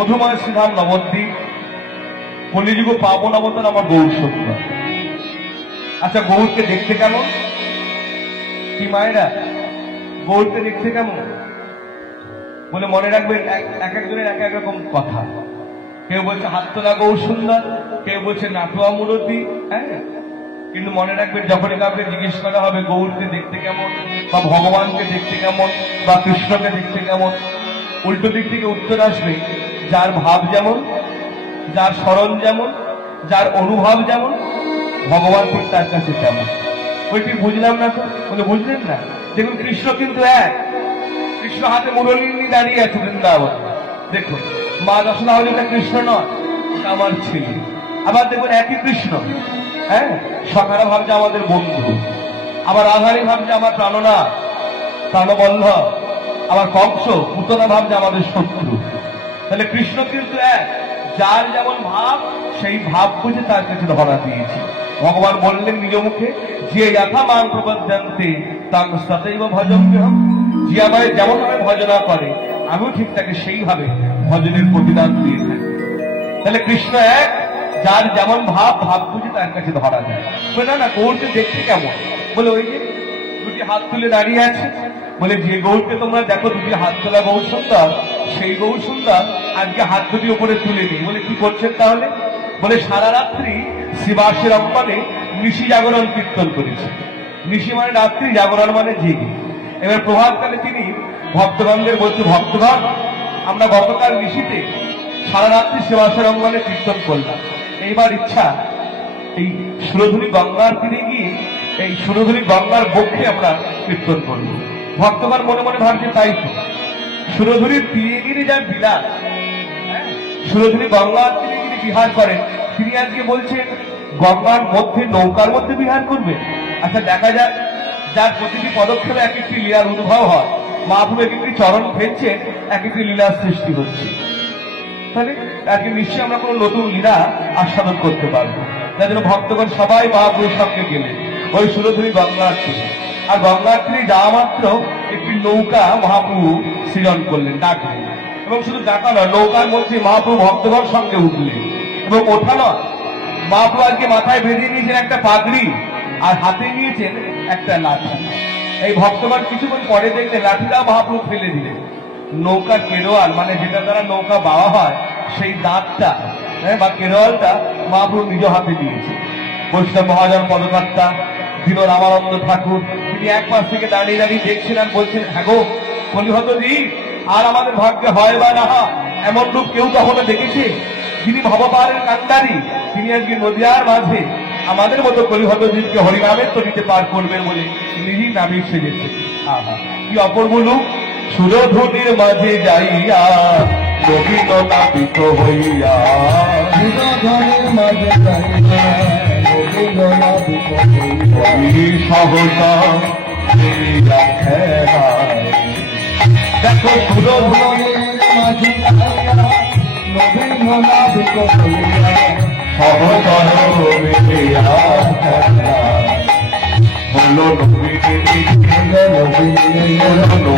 মধুময় শ্রীধাম নবদ্বীপ। কলিযুগ পাবন অবতার আমার গৌর সত্য আচ্ছা গৌরকে দেখতে কেমন? কি মায়েরা? গৌরকে দেখতে কেমন? বলে মনে রাখবেন, এক- এক একজনের এক এক রকম কথা। কেউ বলছে হাত তোলা গৌর সুন্দর, কেউ বলছে, নাটুয়া মুরতি হ্যাঁ? কিন্তু মনে রাখবেন যখন কাউকে জিজ্ঞেস করা হবে, গৌরকে দেখতে কেমন, বা ভগবানকে দেখতে কেমন, বা কৃষ্ণকে দেখতে কেমন, উল্টো দিক থেকে উত্তর আসবে যার ভাব যেমন, যার স্মরণ যেমন, যার অনুভব যেমন, ভগবান ঠিক তার কাছে তেমন। ওই ঠিক বুঝলাম না তো? বলে বুঝলেন না? দেখুন, কৃষ্ণ কিন্তু এক। কৃষ্ণ হাতে মুরলী নিয়ে দাঁড়িয়ে আছে বৃন্দাবন। দেখুন, মা দশনা হলে কৃষ্ণ নয় আমার ছেলে। আবার দেখুন, একই কৃষ্ণ। হ্যাঁ? সখারা ভাবছে আমাদের বন্ধু। আবার আধারী ভাবছে আমার প্রাণনা প্রাণবল্লভ আবার কংস, পুতনা ভাবছে আমাদের শত্রু। তাহলে কৃষ্ণ কিন্তু এক, যার যেমন ভাব, সেই ভাব বুঝে তার কাছে ধরা দিয়েছে। ভগবান বললেন নিজ মুখে, যে যথা মান প্রবদ্ধন্তে তার সতৈব ভজন যে আমায় যেমন ভাবে ভজনা করে, আমিও ঠিক তাকে সেইভাবে ভজনের প্রতিদান দিয়ে থাকি। তাহলে কৃষ্ণ এক, যার যেমন ভাব ভাব বুঝে তার কাছে ধরা যায় বলে, না না, গৌরকে দেখতে কেমন? বলে, ওই যে দুটি হাত তুলে দাঁড়িয়ে আছে। বলে, যে গৌরকে তোমরা দেখো, দুটি হাত তোলা গৌর সুন্দর সেই গৌর সুন্দর আজকে হাত দুটি উপরে তুলে নি বলে, কি করছেন তাহলে? বলে, সারা রাত্রি শিবাসের অঙ্গনে নিশি জাগরণ কীর্তন করেছে। নিশি মানে রাত্রি, জাগরণ মানে জেগে। এবার প্রভাতকালে তিনি ভক্তগণদের বলছে ভক্তগণ, আমরা গতকাল নিশিতে সারা রাত্রি সেবাসের অঙ্গনে কীর্তন করলাম। এইবার ইচ্ছা, এই সুরধুলি গঙ্গার তীরে গিয়ে এই সুরধুলি গঙ্গার বক্ষে আমরা কীর্তন করব। ভক্তগণ মনে মনে ভাবছে, তাই তো। সুরধুলির তীরে গিয়ে যার বিলাস হ্যাঁ, সুরধুলি গঙ্গার তীরে গিয়ে বিহার করেন। তিনি আজকে বলছেন গঙ্গার মধ্যে নৌকার মধ্যে বিহার করবে? আচ্ছা দেখা যাক। যার প্রতিটি পদক্ষেপে এক একটি লীলার উদ্ভব হয়। মহাপ্রভু এক একটি চরণ ফেলছেন এক একটি লীলার সৃষ্টি হচ্ছে। তাহলে আজকে নিশ্চয়ই আমরা কোনো নতুন লীলা আস্বাদন করতে পারব? যার জন্য ভক্তগণ সবাই মহাপ্রভুর সঙ্গে গেলেন। ওই সুরধুরি গঙ্গার তীরে। আর গঙ্গার তীরে যাওয়া মাত্র একটি নৌকা মহাপ্রভু সৃজন করলেন ডাকলেন এবং শুধু ডাকা নয় নৌকার মধ্যে মহাপ্রভু ভক্তগণ সঙ্গে উঠলেন। এবং ওঠা নয় মহাপ্রভু আজকে মাথায় বেঁধে নিয়েছেন একটা পাগড়ি আর হাতে নিয়েছেন একটা লাঠি। এই ভক্তগণ কিছুক্ষণ পরে দেখলে লাঠিটা মহাপ্রভু ফেলে দিলেন। নৌকা কেরোয়াল মানে যেটা দ্বারা নৌকা বাওয়া হয় সেই দাঁতটা হ্যাঁ, বা কেরোয়ালটা মহাপ্রভু নিজ হাতে দিয়েছে বৈষ্ণব মহাজন পদকর্তা দীন রামানন্দ ঠাকুর তিনি এক পাশ থেকে দাঁড়িয়ে দাঁড়িয়ে দেখছেন আর বলছেন হ্যাঁ গো কলিহত দি আর আমাদের ভাগ্যে হয় বা না, এমন রূপ কেউ কখনো দেখেছে? যিনি ভবপারের কান্ডারি, তিনি আজকে নদিয়ার মাঝে। আমাদের মতো কলিহত জীবকে হরিনামের তরিতে পার করবেন বলে নিজেই নামে সেজেছে। আহা, কি অপূর্ব লোক সুরধুনির মাঝে যাইয়া নাপিত হইয়া। মাঝে যাইয়া খেলায়। দেখো সুরধুনি মাঝে রবীন্দ্রনাথ খেলায়। হলো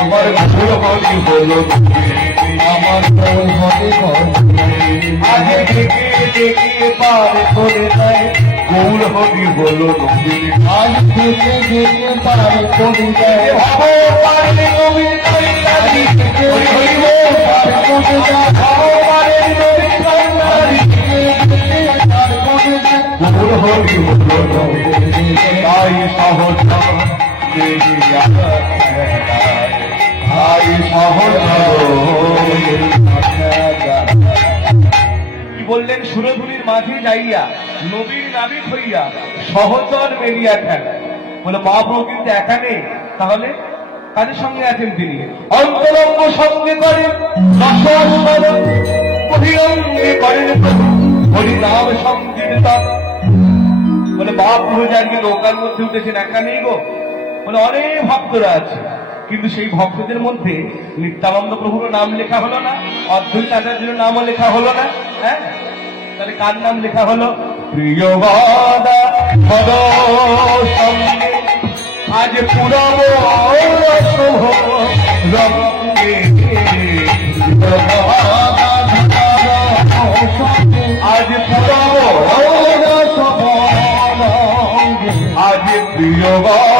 আমার সুর হলি হলো আমার তোর হরে আগে থেকে দেখিয়ে পার করে দেয় গৌর হলো নবীনী আজ থেকে গিয়ে পার করি দেয় হব পারলে নবীন কল্যাণী হরি হরি পার করে দেয় হব পারলে নবীন কল্যাণী গৌর হলো নবীনী তাই সহজ সহজ কি বললেন মাঝে যাইয়া, নবীর হইয়া সহচর বলে মহাপ্রভু কিন্তু একা নেই, তাহলে সঙ্গে আছেন তিনি? অন্তরঙ্গ সঙ্গে আজকে নৌকার মধ্যে উঠেছেন, একা নেই গো। বলে, অনেক ভক্তরা আছে। কিন্তু সেই ভক্তদের মধ্যে নিত্যানন্দ প্রভুর নাম লেখা হলো না অদ্ভুত আচার্যের নামও লেখা হলো না হ্যাঁ? তাহলে কার নাম লেখা হলো? আজ পুরব আজ পুরব আজ প্রিয়বাদ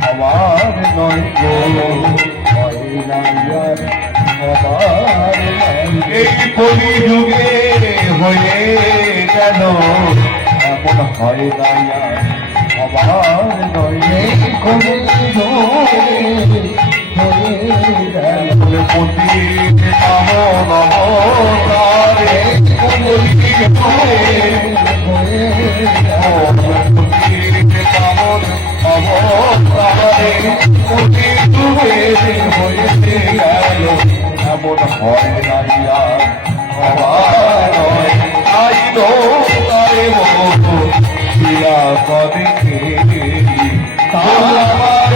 আমার নয় এই কলি যুগে হয়ে গেল এমন হয় না আমার নয় এই ধরে ধরে গেল বলে পতি অবতারে কলি হয় না আর আমার নয় আই নয় মো শিয়া কবে তার আমার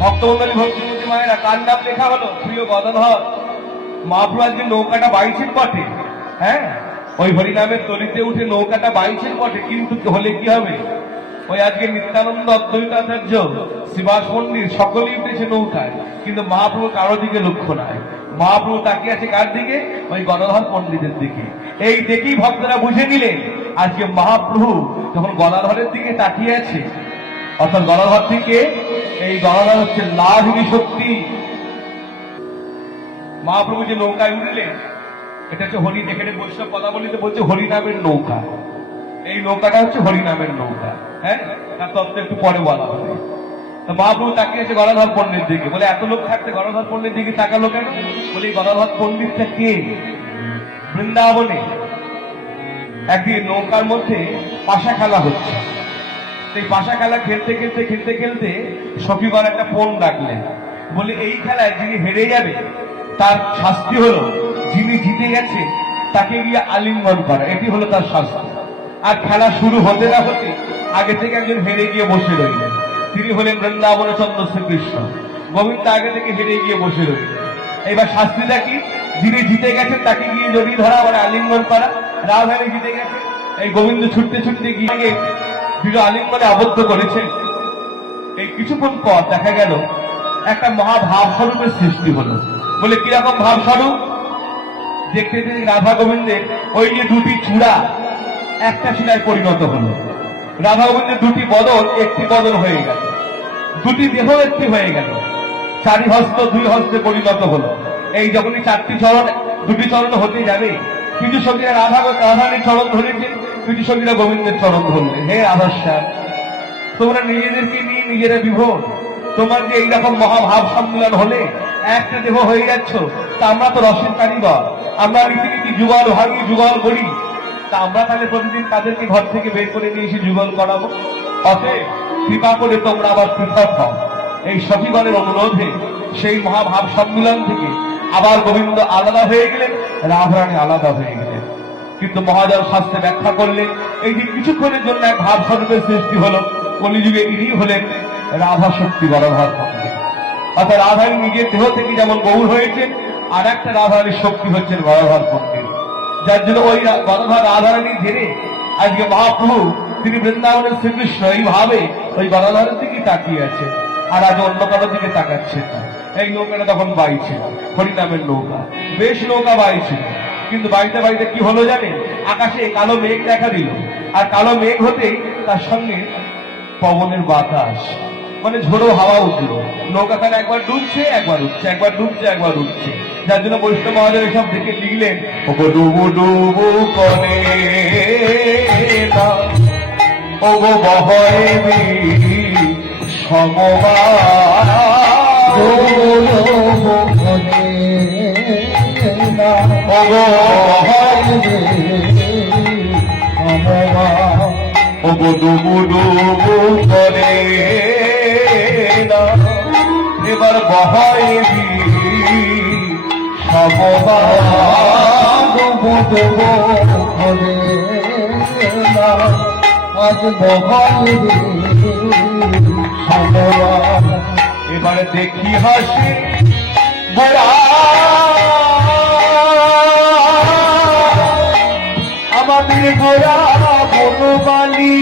ভক্তমন্ডলী ভক্তিমতী মায়েরা কার লেখা হলো প্রিয় গদাধর মহাপ্রভু আজকে নৌকাটা বাইছেন বটে হ্যাঁ ওই হরিনামের তলিতে উঠে নৌকাটা বাইছেন বটে, কিন্তু হলে কি হবে? ওই আজকে নিত্যানন্দ অদ্বৈতাচার্য শিবাস মন্দির সকলেই উঠেছে নৌকায়, কিন্তু মহাপ্রভু কারও দিকে লক্ষ্য নাই। মহাপ্রভু তাকিয়ে আছে কার দিকে? ওই গদাধর পণ্ডিতের দিকে। এই দেখেই ভক্তরা বুঝে নিলেন, আজকে মহাপ্রভু যখন গদাধরের দিকে তাকিয়ে আছে, অর্থাৎ গণধর থেকে এই গণধর হচ্ছে লাভিনী শক্তি। মহাপ্রভু যে নৌকায় উঠলেন, এটা হচ্ছে হরি এখানে বৈষ্ণব কথা বলিতে বলছে হরিনামের নৌকা। এই নৌকাটা হচ্ছে হরিনামের নৌকা। হ্যাঁ? তার তত্ত্ব একটু পরে বলা হবে। তো মহাপ্রভু তাকিয়েছে গণধর পণ্ডিত দিকে বলে, এত লোক থাকতে গণধর পণ্ডিত দিকে তাকালো কেন? বলে, এই গণধর পণ্ডিতটা কে? বৃন্দাবনে একদিন নৌকার মধ্যে পাশা খেলা হচ্ছে। সেই পাশা খেলা খেলতে খেলতে খেলতে খেলতে সখীগণ একটা ফোন রাখলেন বলে, এই খেলায় যিনি হেরে যাবে, তার শাস্তি হলো যিনি জিতে গেছে, তাকে গিয়ে আলিঙ্গন করা। এটি হলো তার শাস্তি। আর খেলা শুরু হতে না হতে আগে থেকে একজন হেরে গিয়ে বসে রইলেন। তিনি হলেন বৃন্দাবন চন্দ্র শ্রীকৃষ্ণ। গোবিন্দ আগে থেকে হেরে গিয়ে বসে রইলেন। এবার শাস্তিটা কি? যিনি জিতে গেছেন তাকে গিয়ে জড়িয়ে ধরা মানে আলিঙ্গন করা রাধারানী জিতে গেছে, এই গোবিন্দ ছুটতে ছুটতে গিয়ে দৃঢ় আলিঙ্গনে আবদ্ধ করেছেন। এই কিছুক্ষণ পর দেখা গেল, একটা মহাভাব স্বরূপের সৃষ্টি হলো। বলে কীরকম ভাব স্বরূপ দেখতে দেখতে রাধা গোবিন্দের ওই যে দুটি চূড়া একটা শিলায় পরিণত হলো। রাধা গোবিন্দের দুটি বদল, একটি বদল হয়ে গেল দুটি দেহ একটি হয়ে গেল। চারি হস্ত, দুই হস্তে পরিণত হলো। এই যখনই চারটি চরণ, দুটি চরণ হতে যাবে কিছু সঙ্গীরা রাধা রাধানের চরণ ধরেছে কিছু সঙ্গীরা গোবিন্দের চরণ ধরলেন হে রাধাশ্যাম তোমরা নিজেদেরকে নিয়ে নিজেরা বিভোর। তোমার যে এইরকম মহাভাব সম্মেলন হলে, একটা দেহ হয়ে যাচ্ছ, তা আমরা তো রসের কারিগর আমরা রীতিনীতি যুগল ভাঙি যুগল করি তা আমরা তাহলে প্রতিদিন তাদেরকে ঘর থেকে বের করে নিয়ে এসে যুগল করাবো। অতএব কৃপা করে তোমরা আবার পৃথক হও। এই সখীগণের অনুরোধে সেই মহাভাব সম্মিলন থেকে আবার গোবিন্দ আলাদা হয়ে গেলেন, রাধারানী আলাদা হয়ে গেলেন। কিন্তু মহাজন শাস্ত্রে ব্যাখ্যা করলেন, এই যে কিছুক্ষণের জন্য এক ভাব স্বরূপের সৃষ্টি হলো, কলিযুগে ইনি হলেন রাধা শক্তি পণ্ডিত অর্থাৎ রাধারী নিজের দেহ থেকে যেমন গৌর হয়েছে, আর একটা রাধারীর শক্তি হচ্ছেন গণধর পণ্ডিত যার জন্য ওই রা- গণধর রাধারানীর জেনে আজকে মহাপ্রভু, তিনি বৃন্দাবনের শ্রীকৃষ্ণ, এইভাবে ওই গণধরের দিকে তাকিয়ে আছে আর আজ অন্য কারোর দিকে তাকাচ্ছে এই নৌকাটা তখন বাইছে, হরিনামের নৌকা। বেশ নৌকা বাইছে, কিন্তু বাড়িতে বাড়িতে কি হলো জানেন? আকাশে কালো মেঘ দেখা দিল। আর কালো মেঘ হতেই তার সঙ্গে পবনের বাতাস। মানে ঝোড়ো হাওয়া উঠল। নৌকা তাহলে একবার ডুবছে একবার উঠছে একবার ডুবছে একবার উঠছে। যার জন্য বৈষ্ণব মহাজন এসব দেখে লিখলেন ওগো ডুবু ডুবু করে না ওগো বহয়বি সমবার ওগো ওগো ডুবু ডুবু করে এবার আজ বহাই রে সময়া দেখি হাসি আমাদের গোড়া বনবালি।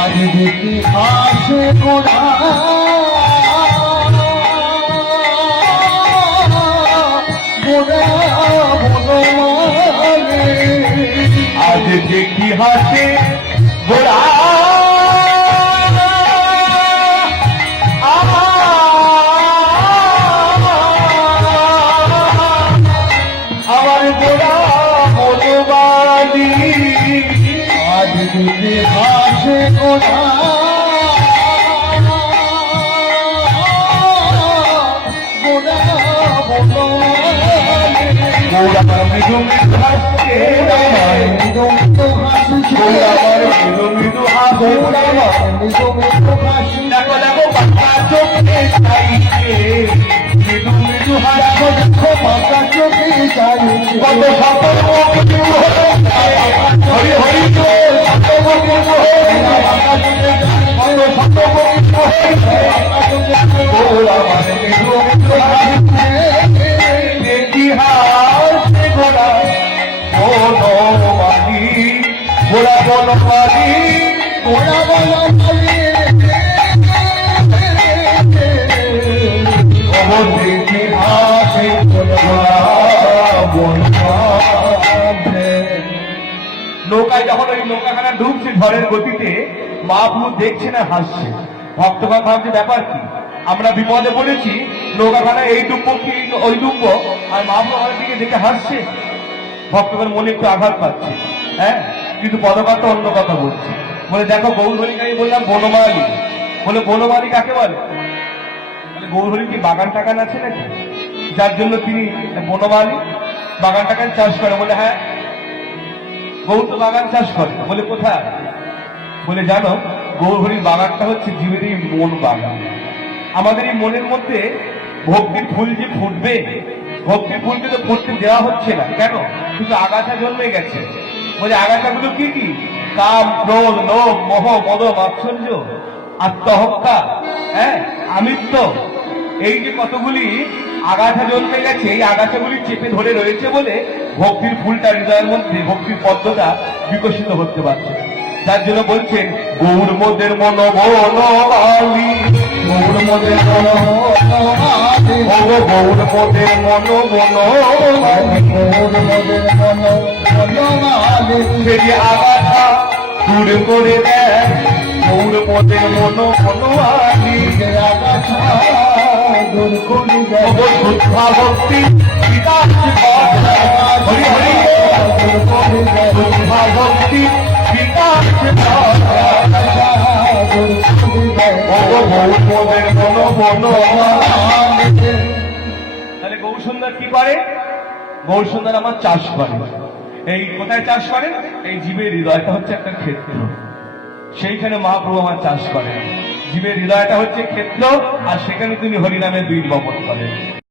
আজ দেখি আসে গোড়া গোড়া হাসে গোড়া মৃদু মৃদু হাসছে মৃদু হাসছে গোড়া আমার মৃদু মৃদু হাসছে মৃদু মৃদু হাসি দেখো দেখো পাকা চোখে চাইছে মৃদু মৃদু হাসছে দেখো পাকা চোখে চাইছে কত সতর্ক কিছু হরি হরি বল, সতর্ক কিছু কত কিছু হয়েছে মানে মৃদু মৃদু দেখি নৌকায় যখন ওই নৌকাখানা ডুবছে ঝড়ের গতিতে মহাপ্রভু দেখছে না, হাসছে। ভক্তগণ ভাবছে, ব্যাপার কি? আমরা বিপদে পড়েছি নৌকাখানা এই ডুববো কি, ওই ডুববো? আর মহাপ্রভু দেখে হাসছে ভক্তগণ মনে একটু আঘাত পাচ্ছে। হ্যাঁ? কিন্তু পদকার তো অন্য কথা বলছে। বলে, দেখো গৌরহরিকে আমি বললাম, বনমালী। বলে, বনমালী কাকে বলে? বলে, গৌরহরি কি বাগান টাগান আছে নাকি? যার জন্য তিনি বনমালী বাগান টাগান চাষ করে। বলে হ্যাঁ। গৌর তো বাগান চাষ করে। বলে, কোথায়? বলে, জানো, গৌরহরির বাগানটা হচ্ছে জীবের মন বাগান। আমাদের এই মনের মধ্যে ভক্তির ফুল যে ফুটবে ভক্তির ফুলকে তো ফুটতে দেওয়া হচ্ছে না। কেন? কিন্তু আগাছা জন্মে গেছে। বলে আগাছাগুলো কি কি? কাম ক্রোধ লোভ মোহ মদ মাৎসর্য আত্মহত্যা হ্যাঁ আমিত্ব। এই যে কতগুলি আগাছা জন্মে গেছে, এই আগাছাগুলি চেপে ধরে রয়েছে বলে ভক্তির ফুলটা হৃদয়ের মধ্যে, ভক্তির পদ্মটা বিকশিত হতে পারছে। যার জন্য বলছেন, গৌর মোদের মন বনবালি গৌর মোদের মন গৌর মোদের মন বনবালি সে যে আগাছা দূর করে দেয়। গৌর মোদের মন বনবালি ও শুদ্ধা ভক্তি বিকাশ করে। হরি হরি। তাহলে গৌর সুন্দর কি করে গৌর সুন্দর আমার চাষ করে। এই কোথায় চাষ করে? এই জীবের হৃদয়টা হচ্ছে একটা ক্ষেত্র। সেইখানে মহাপ্রভু আমার চাষ করেন। জীবের হৃদয়টা হচ্ছে ক্ষেত্র, আর সেখানে তিনি হরিনামের বীজ বপন করেন।